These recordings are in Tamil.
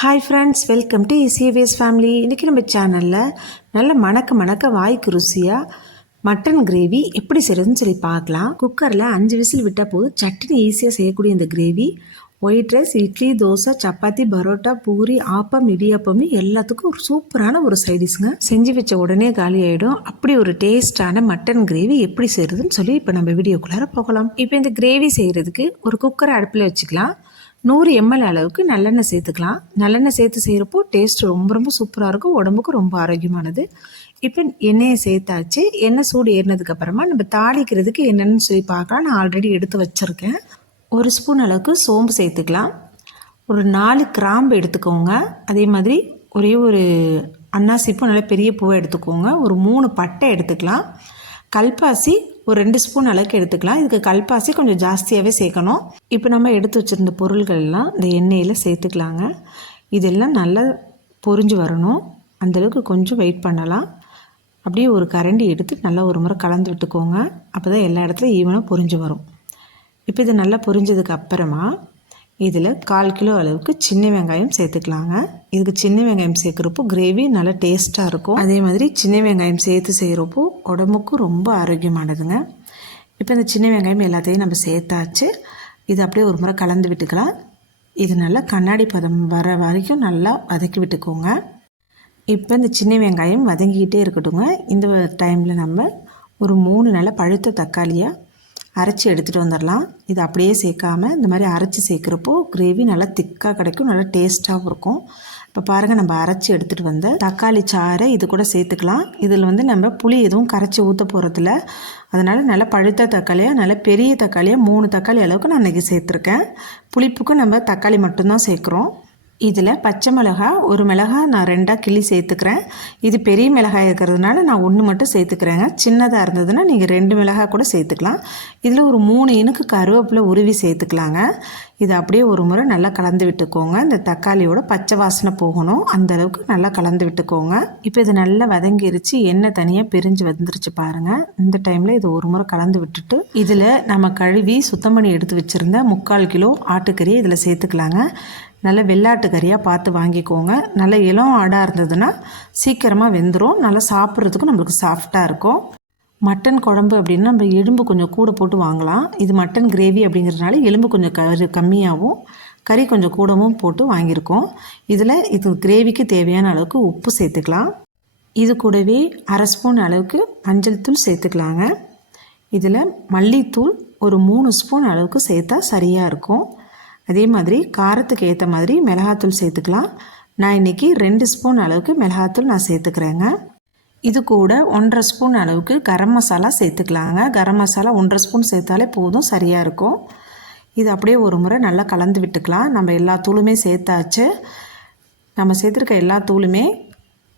Hi friends, welcome to ECVS family. இன்றைக்கி நம்ம சேனலில் நல்ல மணக்க வாய்க்கு ருசியாக மட்டன் கிரேவி எப்படி செய்கிறதுன்னு சொல்லி பார்க்கலாம். குக்கரில் 5 விசில் விட்டால் போதும், சட்னி ஈஸியாக செய்யக்கூடிய இந்த gravy white rice, idli, dosa, chapati, parotta, puri, appam, idiyappam எல்லாத்துக்கும் ஒரு சூப்பரான ஒரு சைடிஷ்ங்க. செஞ்சு வச்ச உடனே காலி ஆகிடும். அப்படி ஒரு டேஸ்டான மட்டன் கிரேவி எப்படி செய்கிறதுன்னு சொல்லி இப்போ நம்ம வீடியோக்குள்ளார போகலாம். இப்போ இந்த கிரேவி செய்கிறதுக்கு ஒரு குக்கரை அடுப்பில் வச்சுக்கலாம். 100 ml அளவுக்கு நல்லெண்ணெய் சேர்த்துக்கலாம். நல்லெண்ணெய் சேர்த்து செய்கிறப்போ டேஸ்ட் ரொம்ப சூப்பராக இருக்கும், உடம்புக்கு ரொம்ப ஆரோக்கியமானது. இப்போ எண்ணெயை சேர்த்தாச்சு. எண்ணெய் சூடு ஏறினதுக்கப்புறமா நம்ம தாளிக்கிறதுக்கு என்னென்னு சொல்லி பார்க்கலாம். நான் ஆல்ரெடி எடுத்து வச்சுருக்கேன். 1 ஸ்பூன் அளவுக்கு சோம்பு சேர்த்துக்கலாம். ஒரு 4 கிராம்பு எடுத்துக்கோங்க. அதே மாதிரி ஒரே ஒரு அன்னாசிப்பூ நல்ல பெரிய பூவை எடுத்துக்கோங்க. ஒரு 3 பட்டை எடுத்துக்கலாம். கல்பாசி ஒரு 2 ஸ்பூன் அளவுக்கு எடுத்துக்கலாம். இதுக்கு கல்பாசி கொஞ்சம் ஜாஸ்தியாகவே சேர்க்கணும். இப்போ நம்ம எடுத்து வச்சுருந்த பொருள்கள்லாம் இந்த எண்ணெயில் சேர்த்துக்கலாங்க. இதெல்லாம் நல்லா பொரிஞ்சு வரணும். அந்தளவுக்கு கொஞ்சம் வெயிட் பண்ணலாம். அப்படியே ஒரு கரண்டி எடுத்து நல்லா ஒரு முறை கலந்து விட்டுக்கோங்க. அப்போ தான் எல்லா இடத்துலையும் ஈவனாக பொரிஞ்சு வரும். இப்போ இது நல்லா பொரிஞ்சதுக்கு அப்புறமா இதில் 1/4 கிலோ அளவுக்கு சின்ன வெங்காயம் சேர்த்துக்கலாங்க. இதுக்கு சின்ன வெங்காயம் சேர்க்குறப்போ கிரேவி நல்லா டேஸ்ட்டாக இருக்கும். அதே மாதிரி சின்ன வெங்காயம் சேர்த்து செய்கிறப்போ உடம்புக்கும் ரொம்ப ஆரோக்கியமானதுங்க. இப்போ இந்த சின்ன வெங்காயம் எல்லாத்தையும் நம்ம சேர்த்தாச்சு. இது அப்படியே ஒரு முறை கலந்து விட்டுக்கலாம். இது நல்லா கண்ணாடி பதம் வர வரைக்கும் நல்லா வதக்கி விட்டுக்கோங்க. இப்போ இந்த சின்ன வெங்காயம் வதங்கிக்கிட்டே இருக்கட்டுங்க. இந்த டைமில் நம்ம ஒரு 3 நல்ல பழுத்த தக்காளியாக அரைச்சி எடுத்துகிட்டு வந்துடலாம். இது அப்படியே சேர்க்காமல் இந்த மாதிரி அரைச்சி சேர்க்குறப்போ கிரேவி நல்லா திக்காக கிடைக்கும், நல்லா டேஸ்ட்டாகவும் இருக்கும். இப்போ பாருங்கள், நம்ம அரைச்சி எடுத்துகிட்டு வந்த தக்காளி சாறை இது கூட சேர்த்துக்கலாம். இதில் நம்ம புளி எதுவும் கரைச்சி ஊற்ற போகிறதில்ல. அதனால் நல்லா பழுத்த தக்காளியாக, நல்ல பெரிய தக்காளியாக 3 தக்காளி அளவுக்கு நான் இன்றைக்கி சேர்த்துருக்கேன். புளிப்புக்கும் நம்ம தக்காளி மட்டும்தான் சேர்க்குறோம். இதில் பச்சை மிளகாய், ஒரு மிளகாய் நான் 2ஆக கிள்ளி சேர்த்துக்கிறேன். இது பெரிய மிளகாய் இருக்கிறதுனால நான் 1 மட்டும் சேர்த்துக்கிறேங்க. சின்னதாக இருந்ததுன்னா நீங்கள் 2 மிளகாய் கூட சேர்த்துக்கலாம். இதில் ஒரு 3 இனுக்கு கருவேப்பிலை உருவி சேர்த்துக்கலாங்க. இது அப்படியே ஒரு முறை நல்லா கலந்து விட்டுக்கோங்க. இந்த தக்காளியோட பச்சை வாசனை போகணும், அந்தளவுக்கு நல்லா கலந்து விட்டுக்கோங்க. இப்போ இது நல்லா வதங்கிருச்சு, எண்ணெய் தனியாக பிரிஞ்சு வந்துருச்சு பாருங்கள். இந்த டைமில் இது ஒரு முறை கலந்து விட்டுட்டு இதில் நம்ம கழுவி சுத்தம் பண்ணி எடுத்து வச்சுருந்த 3/4 கிலோ ஆட்டுக்கறியை இதில் சேர்த்துக்கலாங்க. நல்ல வெள்ளாட்டு கறியாக பார்த்து வாங்கிக்கோங்க. நல்ல இளம் ஆடாக இருந்ததுன்னா சீக்கிரமாக வெந்துடும், நல்லா சாப்பிட்றதுக்கும் நம்மளுக்கு சாஃப்டாக இருக்கும். மட்டன் குழம்பு அப்படின்னா நம்ம எலும்பு கொஞ்சம் கூட போட்டு வாங்கலாம். இது மட்டன் கிரேவி அப்படிங்கிறதுனால எலும்பு கொஞ்சம் கம்மியாகவும் கறி கொஞ்சம் கூடவும் போட்டு வாங்கியிருக்கோம். இதில் இது கிரேவிக்கு தேவையான அளவுக்கு உப்பு சேர்த்துக்கலாம். இது கூடவே 1/2 ஸ்பூன் அளவுக்கு மஞ்சள் தூள் சேர்த்துக்கலாங்க. இதில் மல்லித்தூள் ஒரு 3 ஸ்பூன் அளவுக்கு சேர்த்தா சரியாக இருக்கும். அதே மாதிரி காரத்துக்கு ஏற்ற மாதிரி மிளகாத்தூள் சேர்த்துக்கலாம். நான் இன்றைக்கி 2 ஸ்பூன் அளவுக்கு மிளகாத்தூள் நான் சேர்த்துக்கிறேங்க. இது கூட 1/2 ஸ்பூன் அளவுக்கு கரம் மசாலா சேர்த்துக்கலாங்க. கரம் மசாலா 1/2 ஸ்பூன் சேர்த்தாலே போதும், சரியாக இருக்கும். இது அப்படியே ஒரு முறை நல்லா கலந்து விட்டுக்கலாம். நம்ம எல்லா தூளுமே சேர்த்தாச்சு. நம்ம சேர்த்துருக்க எல்லா தூளுமே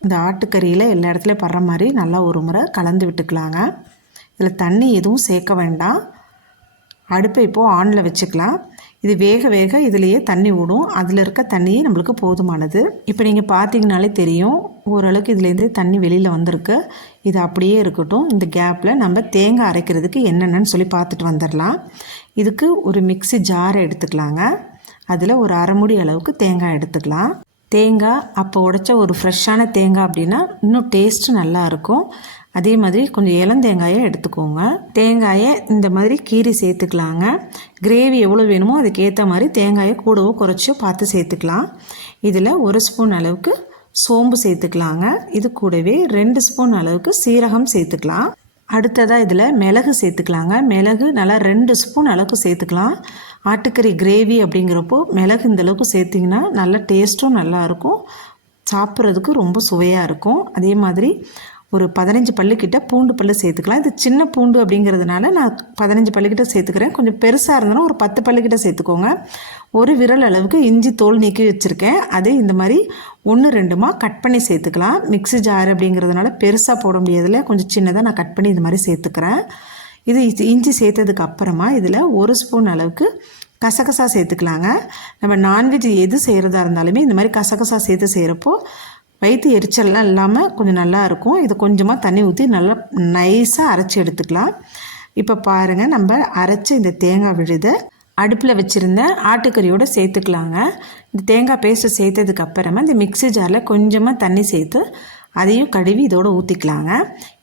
இந்த ஆட்டுக்கறியில் எல்லா இடத்துலையும் படுற மாதிரி நல்லா ஒரு முறை கலந்து விட்டுக்கலாங்க. இதில் தண்ணி எதுவும் சேர்க்க வேண்டாம். அடுப்பை இப்போது ஆனில் வச்சுக்கலாம். இது வேக இதிலேயே தண்ணி விடும். அதில் இருக்க தண்ணியே நம்மளுக்கு போதுமானது. இப்போ நீங்கள் பார்த்தீங்கனாலே தெரியும், ஓரளவுக்கு இதுலேருந்து தண்ணி வெளியில் வந்திருக்கு. இது அப்படியே இருக்கட்டும். இந்த கேப்பில் நம்ம தேங்காய் அரைக்கிறதுக்கு என்னென்னு சொல்லி பார்த்துட்டு வந்துடலாம். இதுக்கு ஒரு மிக்ஸி ஜாரை எடுத்துக்கலாங்க. அதில் ஒரு 1/2 மூடி அளவுக்கு தேங்காய் எடுத்துக்கலாம். தேங்காய் அப்போ உடைச்ச ஒரு ஃப்ரெஷ்ஷான தேங்காய் அப்படின்னா இன்னும் டேஸ்ட்டு நல்லாயிருக்கும். அதே மாதிரி கொஞ்சம் இளந்தேங்காயை எடுத்துக்கோங்க. தேங்காயை இந்த மாதிரி கீரி சேர்த்துக்கலாங்க. கிரேவி எவ்வளோ வேணுமோ அதுக்கேற்ற மாதிரி தேங்காயை கூடவோ குறைச்சோ பார்த்து சேர்த்துக்கலாம். இதில் 1 ஸ்பூன் அளவுக்கு சோம்பு சேர்த்துக்கலாங்க. இது கூடவே 2 ஸ்பூன் அளவுக்கு சீரகம் சேர்த்துக்கலாம். அடுத்ததாக இதில் மிளகு சேர்த்துக்கலாங்க. மிளகு நல்லா 2 ஸ்பூன் அளவுக்கு சேர்த்துக்கலாம். ஆட்டுக்கறி கிரேவி அப்படிங்கிறப்போ மிளகு இந்தளவுக்கு சேர்த்திங்கன்னா நல்ல டேஸ்ட்டும் நல்லாயிருக்கும், சாப்பிட்றதுக்கு ரொம்ப சுவையாக இருக்கும். அதே மாதிரி ஒரு 15 பல்லுக்கிட்ட பூண்டு பல்லு சேர்த்துக்கலாம். இது சின்ன பூண்டு அப்படிங்கிறதுனால நான் 15 பல்லுக்கிட்ட சேர்த்துக்கிறேன். கொஞ்சம் பெருசாக இருந்ததுன்னா ஒரு 10 பல்லுக்கிட்ட சேர்த்துக்கோங்க. ஒரு விரல் அளவுக்கு இஞ்சி தோல் நீக்கி வச்சுருக்கேன். அதே இந்த மாதிரி 1-2மா கட் பண்ணி சேர்த்துக்கலாம். மிக்ஸி ஜார் அப்படிங்கிறதுனால பெருசாக போட முடியாதுல, கொஞ்சம் சின்னதாக நான் கட் பண்ணி இந்த மாதிரி சேர்த்துக்கிறேன். இது இஞ்சி சேர்த்ததுக்கு அப்புறமா இதில் 1 ஸ்பூன் அளவுக்கு கசகசா சேர்த்துக்கலாங்க. நம்ம நான்வெஜ் எது செய்கிறதா இருந்தாலுமே இந்த மாதிரி கசகசா சேர்த்து செய்கிறப்போ வயிற்று எரிச்சல்லாம் இல்லாமல் கொஞ்சம் நல்லா இருக்கும். இது கொஞ்சமாக தண்ணி ஊற்றி நல்லா நைஸாக அரைச்சி எடுத்துக்கலாம். இப்போ பாருங்கள், நம்ம அரைச்ச இந்த தேங்காய் விழுதை அடுப்பில் வச்சுருந்த ஆட்டுக்கறியோடு சேர்த்துக்கலாங்க. இந்த தேங்காய் பேஸ்ட்டை சேர்த்ததுக்கப்புறமா இந்த மிக்ஸி ஜாரில் கொஞ்சமாக தண்ணி சேர்த்து அதையும் கழுவி இதோடு ஊற்றிக்கலாங்க.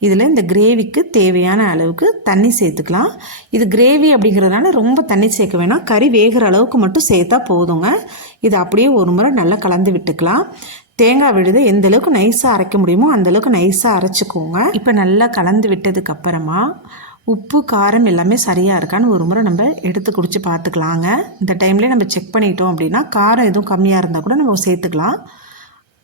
இதில் இந்த கிரேவிக்கு தேவையான அளவுக்கு தண்ணி சேர்த்துக்கலாம். இது கிரேவி அப்படிங்கிறதுனால ரொம்ப தண்ணி சேர்க்க வேணாம், கறி வேகிற அளவுக்கு மட்டும் சேர்த்தா போதுங்க. இது அப்படியே ஒரு முறை நல்லா கலந்து விட்டுக்கலாம். தேங்காய் விழுது எந்த அளவுக்கு நைஸாக அரைக்க முடியுமோ அந்தளவுக்கு நைஸாக அரைச்சிக்கோங்க. இப்போ நல்லா கலந்து விட்டதுக்கப்புறமா உப்பு காரம் எல்லாமே சரியாக இருக்கான்னு ஒரு முறை நம்ம எடுத்து குடித்து பார்த்துக்கலாங்க. இந்த டைம்லேயே நம்ம செக் பண்ணிட்டோம் அப்படின்னா காரம் எதுவும் கம்மியாக இருந்தால் கூட நம்ம சேர்த்துக்கலாம்.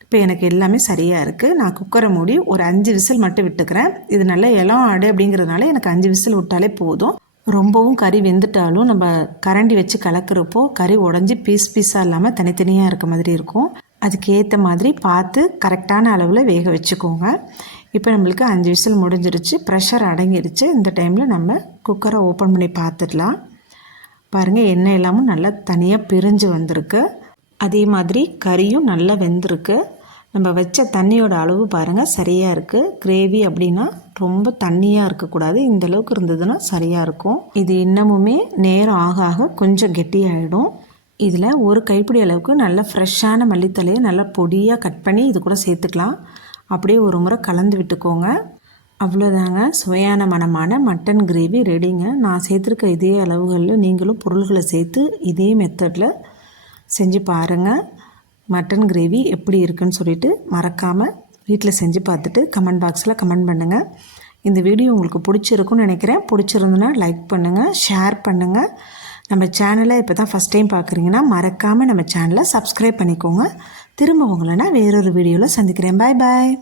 இப்போ எனக்கு எல்லாமே சரியாக இருக்குது. நான் குக்கரை மூடி ஒரு 5 விசில் மட்டும் விட்டுக்கிறேன். இது நல்ல இளம் ஆடு அப்படிங்கிறதுனால எனக்கு 5 விசில் விட்டாலே போதும். ரொம்பவும் கறி வெந்துட்டாலும் நம்ம கரண்டி வச்சு கலக்கிறப்போ கறி உடஞ்சி பீஸாக இல்லாமல் தனித்தனியாக இருக்க மாதிரி இருக்கும். அதுக்கேற்ற மாதிரி பார்த்து கரெக்டான அளவில் வேக வச்சுக்கோங்க. இப்போ நம்மளுக்கு 5 விசில் முடிஞ்சிருச்சு, ப்ரெஷர் அடங்கிருச்சு. இந்த டைமில் நம்ம குக்கரை ஓப்பன் பண்ணி பார்த்துடலாம். பாருங்கள், எண்ணெய் எல்லாமும் நல்லா தனியாக பிரிஞ்சு வந்திருக்கு. அதே மாதிரி கறியும் நல்லா வெந்திருக்கு. நம்ம வச்ச தண்ணியோட அளவு பாருங்கள் சரியாக இருக்குது. கிரேவி அப்படின்னா ரொம்ப தண்ணியாக இருக்கக்கூடாது, இந்த அளவுக்கு இருந்ததுன்னா சரியாக இருக்கும். இது இன்னமுமே நேரம் ஆக ஆக கொஞ்சம் கெட்டியாகிடும். இதில் ஒரு கைப்பிடி அளவுக்கு நல்ல ஃப்ரெஷ்ஷான மல்லித்தலையை நல்லா பொடியாக கட் பண்ணி இது கூட சேர்த்துக்கலாம். அப்படியே ஒரு முறை கலந்து விட்டுக்கோங்க. அவ்வளோதாங்க, சுவையான மணமான மட்டன் கிரேவி ரெடிங்க. நான் சேர்த்துருக்க இதே அளவுகளில் நீங்களும் பொருள்களை சேர்த்து இதே மெத்தடில் செஞ்சு பாருங்கள். மட்டன் கிரேவி எப்படி இருக்குன்னு சொல்லிட்டு மறக்காமல் வீட்டில் செஞ்சு பார்த்துட்டு கமெண்ட் பாக்ஸில் கமெண்ட் பண்ணுங்கள். இந்த வீடியோ உங்களுக்கு பிடிச்சிருக்குன்னு நினைக்கிறேன். பிடிச்சிருந்துன்னா லைக் பண்ணுங்கள், ஷேர் பண்ணுங்கள். நம்ம சேனலை இப்போ தான் ஃபஸ்ட் டைம் பார்க்குறீங்கன்னா மறக்காமல் நம்ம சேனலை சப்ஸ்கிரைப் பண்ணிக்கோங்க. திரும்ப உங்களை நான் வேறொரு வீடியோவில் சந்திக்கிறேன். பாய் பாய்.